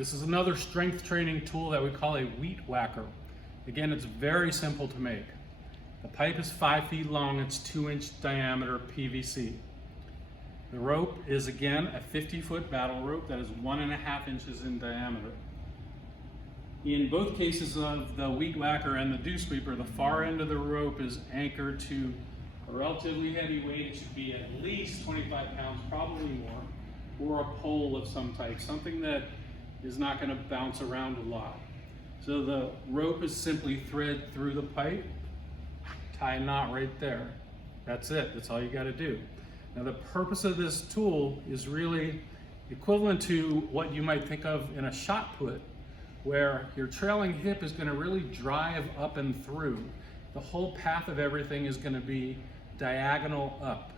This is another strength training tool that we call a wheat whacker. Again, it's very simple to make. The pipe is 5 feet long, it's 2-inch diameter PVC. The rope is again a 50-foot battle rope that is 1.5 inches in diameter. In both cases of the wheat whacker and the dew sweeper, the far end of the rope is anchored to a relatively heavy weight. It should be at least 25 pounds, probably more, or a pole of some type, something that is not going to bounce around a lot. So the rope is simply thread through the pipe, tie a knot right there. That's it, that's all you got to do. Now the purpose of this tool is really equivalent to what you might think of in a shot put, where your trailing hip is going to really drive up and through. The whole path of everything is going to be diagonal up.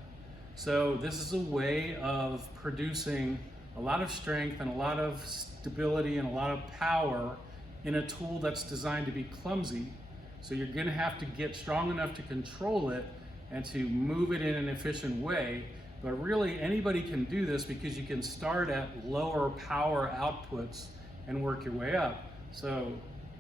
So this is a way of producing a lot of strength and a lot of stability and a lot of power in a tool that's designed to be clumsy. So you're going to have to get strong enough to control it and to move it in an efficient way. But really anybody can do this because you can start at lower power outputs and work your way up. So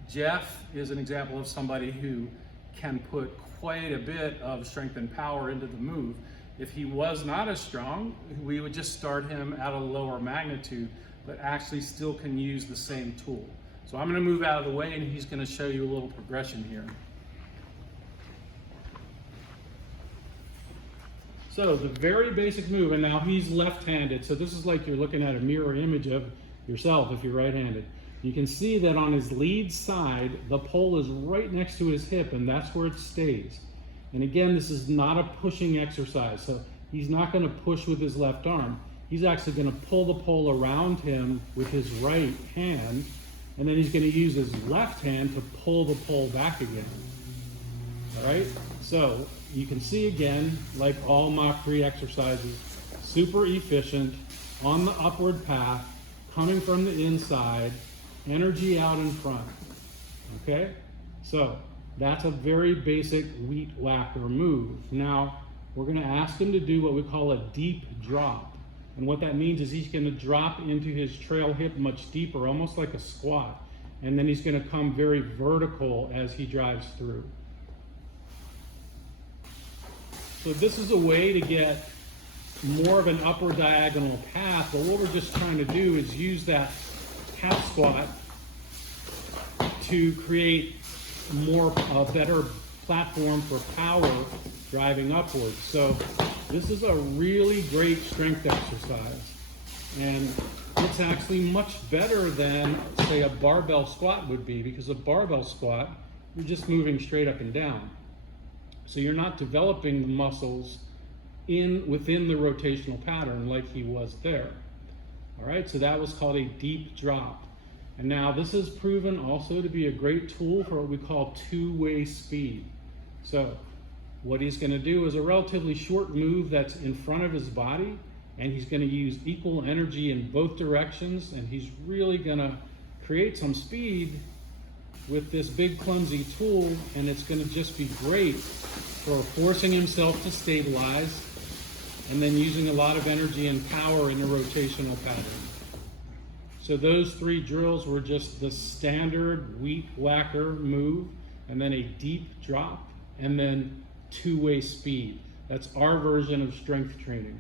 Jeff is an example of somebody who can put quite a bit of strength and power into the move. If he was not as strong, we would just start him at a lower magnitude, but actually still can use the same tool. So I'm going to move out of the way and he's going to show you a little progression here. So the very basic move, and now he's left-handed, so this is like you're looking at a mirror image of yourself if you're right-handed. You can see that on his lead side, the pole is right next to his hip, and that's where it stays. And again, this is not a pushing exercise, so he's not going to push with his left arm. He's actually going to pull the pole around him with his right hand, and then he's going to use his left hand to pull the pole back again. All right, so you can see again, like all Mach 3 exercises, super efficient, on the upward path, coming from the inside, energy out in front, okay? So that's a very basic wheat whacker move. Now, we're gonna ask him to do what we call a deep drop. And what that means is he's gonna drop into his trail hip much deeper, almost like a squat. And then he's gonna come very vertical as he drives through. So this is a way to get more of an upward diagonal path, but what we're just trying to do is use that half squat to create a better platform for power driving upwards. So this is a really great strength exercise, and it's actually much better than, say, a barbell squat would be, because a barbell squat, you're just moving straight up and down. So you're not developing the muscles within the rotational pattern like he was there. All right, so that was called a deep drop. And now this is proven also to be a great tool for what we call two-way speed. So what he's going to do is a relatively short move that's in front of his body, and he's going to use equal energy in both directions, and he's really going to create some speed with this big clumsy tool, and it's going to just be great for forcing himself to stabilize and then using a lot of energy and power in a rotational pattern. So those 3 drills were just the standard wheat whacker move, and then a deep drop, and then two-way speed. That's our version of strength training.